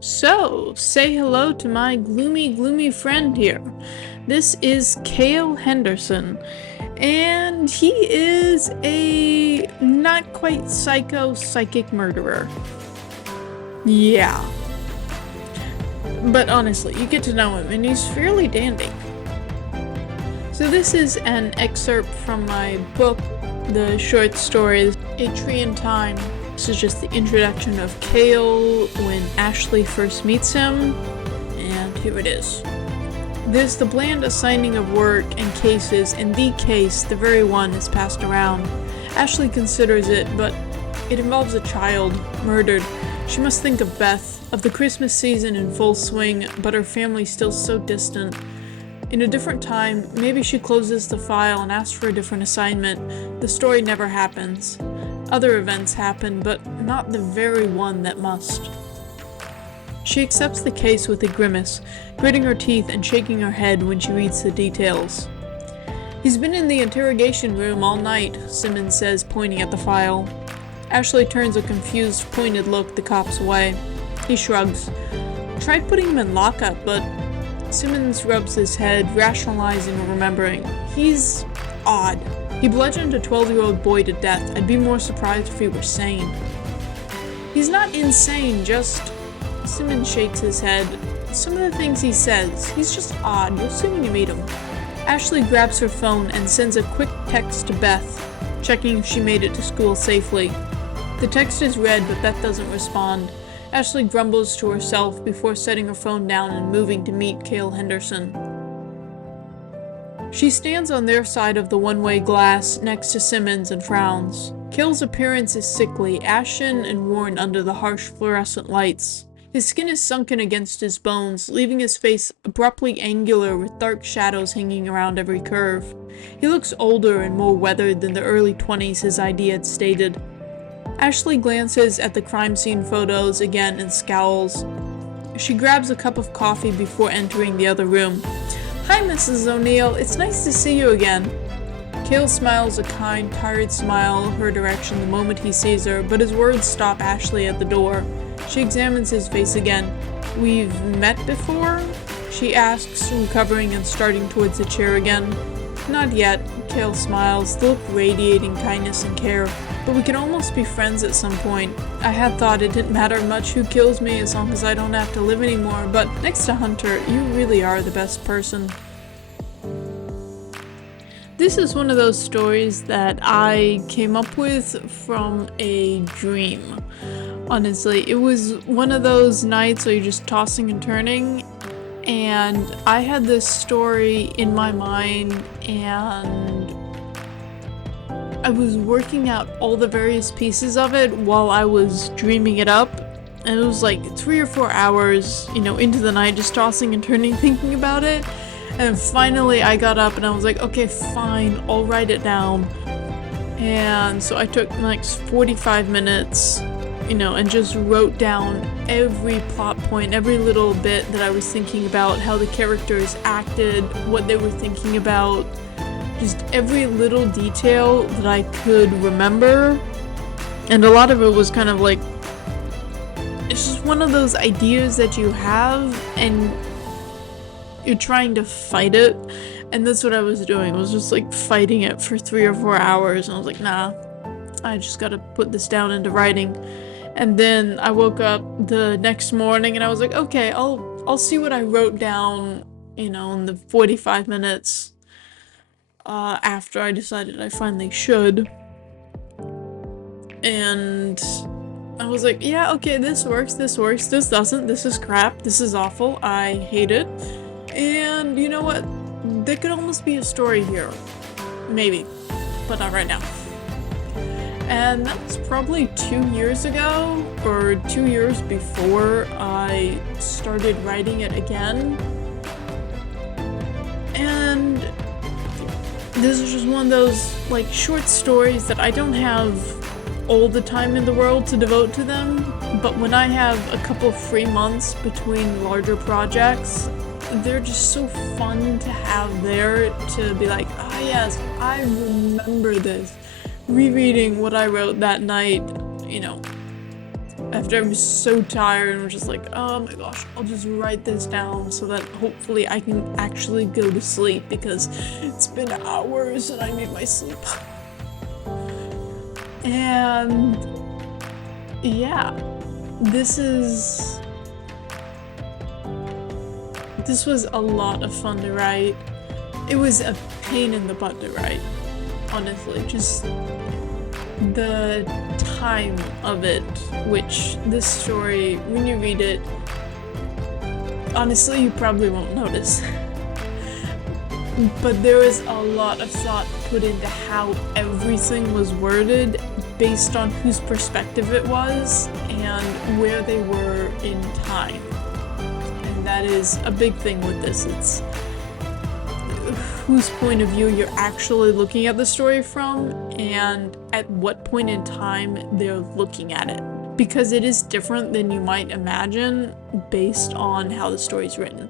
So, say hello to my gloomy friend here. This is Cale Henderson, and he is a not quite psycho psychic murderer. Yeah. But honestly, you get to know him, and he's fairly dandy. So this is an excerpt from my book, the short story, A Tree in Time. This is just the introduction of Cale when Ashley first meets him, and here it is. There's the bland assigning of work and cases, and the case, the very one, is passed around. Ashley considers it, but it involves a child, murdered. She must think of Beth, of the Christmas season in full swing, but her family still so distant. In a different time, maybe she closes the file and asks for a different assignment. The story never happens. Other events happen, but not the very one that must. She accepts the case with a grimace, gritting her teeth and shaking her head when she reads the details. "He's been in the interrogation room all night," Simmons says, pointing at the file. Ashley turns a confused, pointed look the cop's way. He shrugs. "Tried putting him in lockup, but..." Simmons rubs his head, rationalizing and remembering. "He's odd. He bludgeoned a 12-year-old boy to death. I'd be more surprised if he were sane." "He's not insane, just..." Simmons shakes his head. "Some of the things he says, he's just odd. You'll see when you meet him." Ashley grabs her phone and sends a quick text to Beth, checking if she made it to school safely. The text is read, but Beth doesn't respond. Ashley grumbles to herself before setting her phone down and moving to meet Cale Henderson. She stands on their side of the one-way glass next to Simmons and frowns. Cale's appearance is sickly, ashen and worn under the harsh fluorescent lights. His skin is sunken against his bones, leaving his face abruptly angular with dark shadows hanging around every curve. He looks older and more weathered than the early 20s his ID had stated. Ashley glances at the crime scene photos again and scowls. She grabs a cup of coffee before entering the other room. "Hi, Mrs. O'Neill. It's nice to see you again." Cale smiles a kind, tired smile her direction the moment he sees her, but his words stop Ashley at the door. She examines his face again. "We've met before?" she asks, recovering and starting towards the chair again. "Not yet," Cale smiles, the look radiating kindness and care. "But we can almost be friends at some point. I had thought it didn't matter much who kills me as long as I don't have to live anymore, but next to Hunter, you really are the best person." This is one of those stories that I came up with from a dream. Honestly, it was one of those nights where you're just tossing and turning, and I had this story in my mind, and I was working out all the various pieces of it while I was dreaming it up, and it was like 3 or 4 hours, into the night, just tossing and turning, thinking about it. And finally I got up and I was like, okay, fine, I'll write it down. And so I took like 45 minutes, and just wrote down every plot point, every little bit that I was thinking about, how the characters acted, what they were thinking about, just every little detail that I could remember. And a lot of it was kind of like, it's just one of those ideas that you have and you're trying to fight it, and that's what I was doing. I was just like fighting it for 3 or 4 hours, and I was like, nah, I just gotta put this down into writing. And then I woke up the next morning and I was like, okay, I'll see what I wrote down, in the 45 minutes after I decided I finally should. And I was like, yeah, okay, this works, this doesn't, this is crap, this is awful, I hate it. And you know what? There could almost be a story here. Maybe. But not right now. And that was probably 2 years ago, or 2 years before I started writing it again. And this is just one of those, like, short stories that I don't have all the time in the world to devote to them, but when I have a couple free months between larger projects, they're just so fun to have there to be like, ah, yes, I remember this. Rereading what I wrote that night, after I was so tired and was just like, oh my gosh, I'll just write this down so that hopefully I can actually go to sleep because it's been hours and I need my sleep. And yeah, this was a lot of fun to write. It was a pain in the butt to write, honestly. Just the time of it, which this story, when you read it, honestly, you probably won't notice. But there was a lot of thought put into how everything was worded based on whose perspective it was and where they were in time. And that is a big thing with this. It's whose point of view you're actually looking at the story from and at what point in time they're looking at it. Because it is different than you might imagine based on how the story's written.